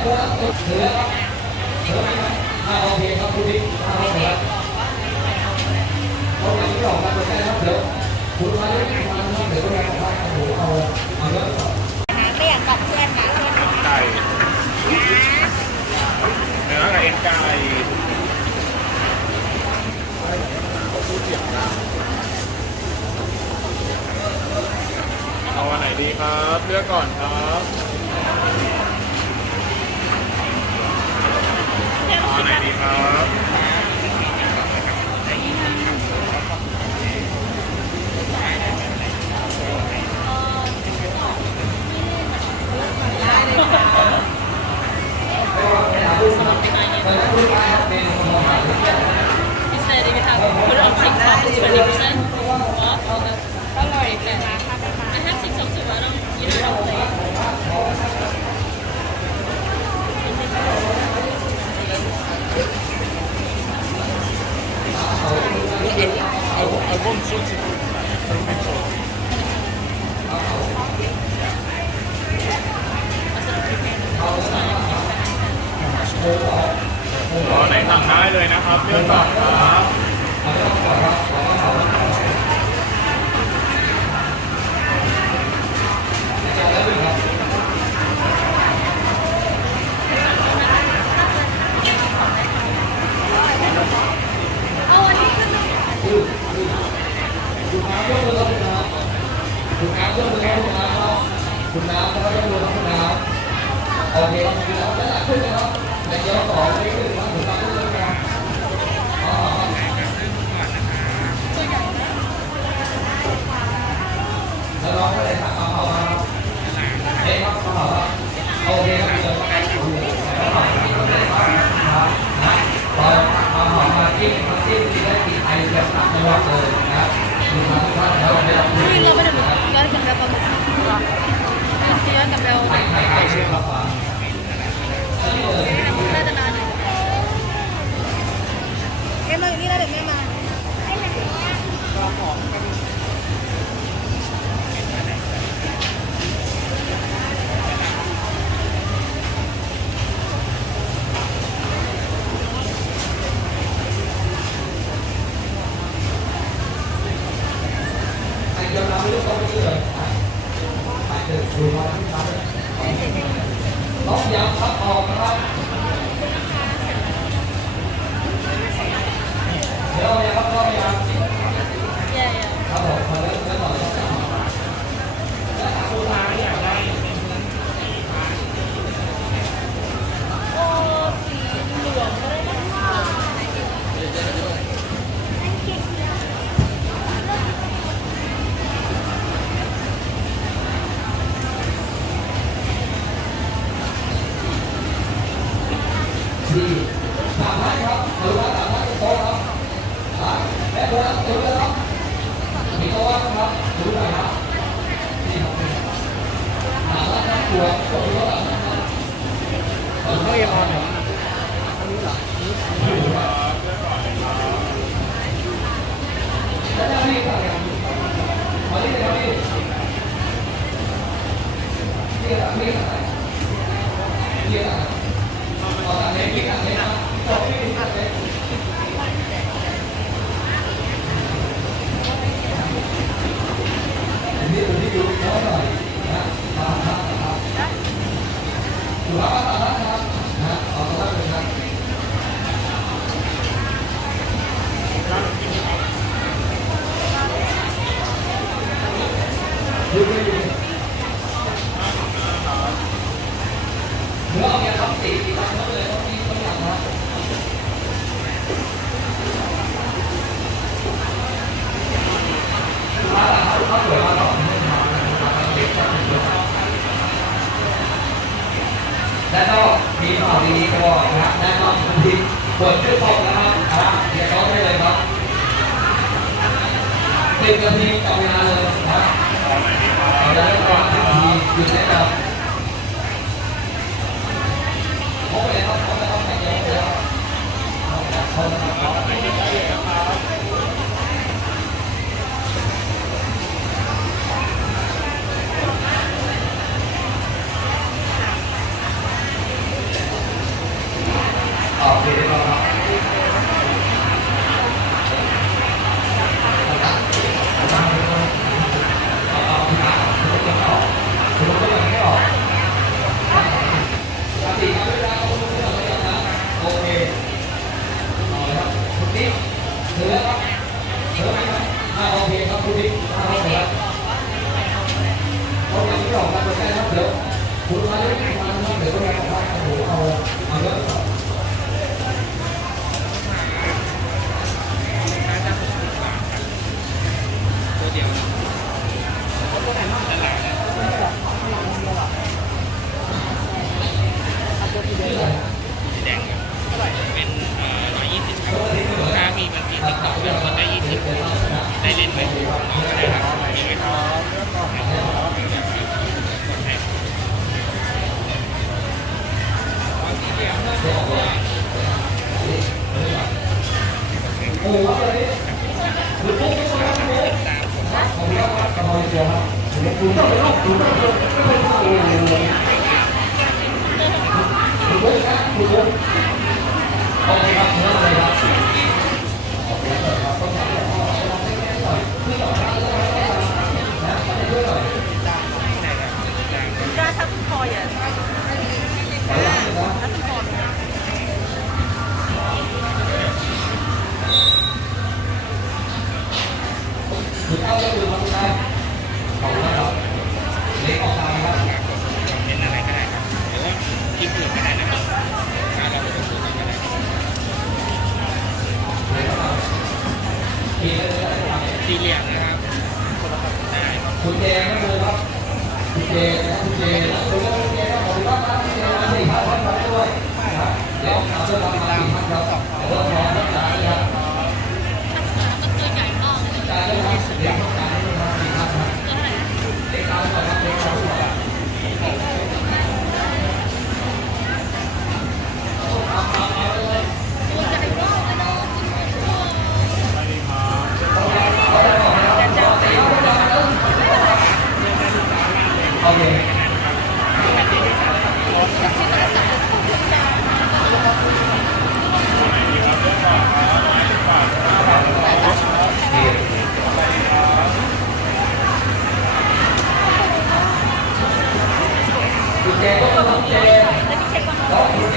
โอเคครับคุณบิ๊กเอาเสร็จแล้วเอาไปที่ออกมาได้ครับเดี๋ยวคุณมาด้วยกันนะครับเดี๋ยวคุณมาเอาเยอะก่อนไม่อยากตัดเพื่อนนะไก่เนื้อกับเอ็นไก่พูดเสียงดังเอาอันไหนดีครับเลือกก่อนครับเอาอันไหนดีครับSaid if you have put it on TikTok, it's 20% off. Don't worry, I have TikTok too, but I don't, you know, I don't play it. I want salty food. I don't make sauce. เอาไหนสั่งได้เลยนะครับเลือกก่อนครับคุณน้ำก็ต้องดูครับคุณน้ำโอเคคุณน้ำด้านหลังขึ้นนะครับในย้อนสองไม่ขึ้นนะคุณน้ำขึ้นนะครับแล้วน้องก็เลยถามมาเขาครับเอ๊ะครับเขาครับโอเคครับเดี๋ยวเขาถามที่เขาเลยครับพอมาหอมมาที่ได้ติดไอแบบต่างจังหวัดเลยนะครับคุณน้ำท่านแล้วไม่รับรู้ นี่เราไม่ได้บอกย้อนกลับแล้วปลาหมึกย้อนกลับแล้วไข่เชื่อมมาฝาก น่าจะนานเลยแม่มาอยู่นี่แล้วเดี๋ยวแม่มาไข่เจียวน้ำไม่รู้เขาไม่เลยไข่เจียวดูมาที่ร้านน้องยำครับออกนะครับเดี๋ยวอย่าครับน้องยำ Yeah, yeah. ครับผมมาเล่นกันหน่อยที่สามท่านครับหรือว่าสามท่านโต๊ะครับแม่โต๊ะถือแล้วครับมีโต๊ะครับถือหน่อยครับนี่ครับสามท่านครับตัวถือว่าสามท่านครับเขาเรียกว่าอันนี้เหรอแล้วจะมีอะไรมาที่ไหนครับพี่นี่อะไรนี่อะไรนี่อะไรอ๋ออันนี้นี่อะไรนะต่อที่นี่อะไรนี่ตัวนี้ดูน้อยหน่อยนะมาครับถือว่าสามท่านครับนะเอาสามท่านเลยครับดูดูดูเนื้อเนี่ยครับสีตั้งเลยต้องมีต้องอย่างนะมาแล้วครับเขาสวยมาต่อแล้วก็มีข่าวดีๆก็บอกนะครับแล้วก็คุณทีกดชื่อผมนะครับเดี๋ยวเขาได้เลยครับ10 นาทีจับเวลาเลยนะเอาได้ก่อน10 นาทีหยุดได้ครับเขาไปเลยครับเขาไปครับแต่ยังไม่ได้เขา เอาเยอะ ตัวเดียวนะ ตัวไหนบ้าง ตลาดนะ ข้างหลังเดียวหรอเอาตัวที่เดียว สีแดงเนี่ยเป็น120ครับถ้ามีบัญชีติ๊กต็อกเนี่ยมันได้20ได้เล่นไหมได้ครับมีไหมครับได้ถ้าคุณพออย่าถ้าคุณพอเนี่ย ถึงเอาเรื่องอื่นมาดูได้ขอบคุณครับเล็กออกมาครับ เป็นอะไรก็ได้ครับหรือว่าคลิปอื่นก็ได้นะครับถ้าเราไม่ต้องซื้อกันก็ได้สีเหลืองนะครับได้ คุณเจนะครูครับคุณเจนะคุณเจนะคุณเจนะขอบคุณมากครับคุณเจนะสี่ครับขอบคุณด้วยครับเดี๋ยวเอาเรื่องมาตามครับเรื่องของรักษาครับ มันตัวใหญ่มากเลย จ่ายเลยครับเดี๋ยวจ่ายเลยครับสี่ครับ ตัวไหน เล็กเอาก่อนครับเล็กเอาก่อน ตัวใหญ่มากเลยนะ โอเคคุณเจก็ต้องคุณเจ แล้วพี่เช็คบ้างไหม แล้วคุณเจ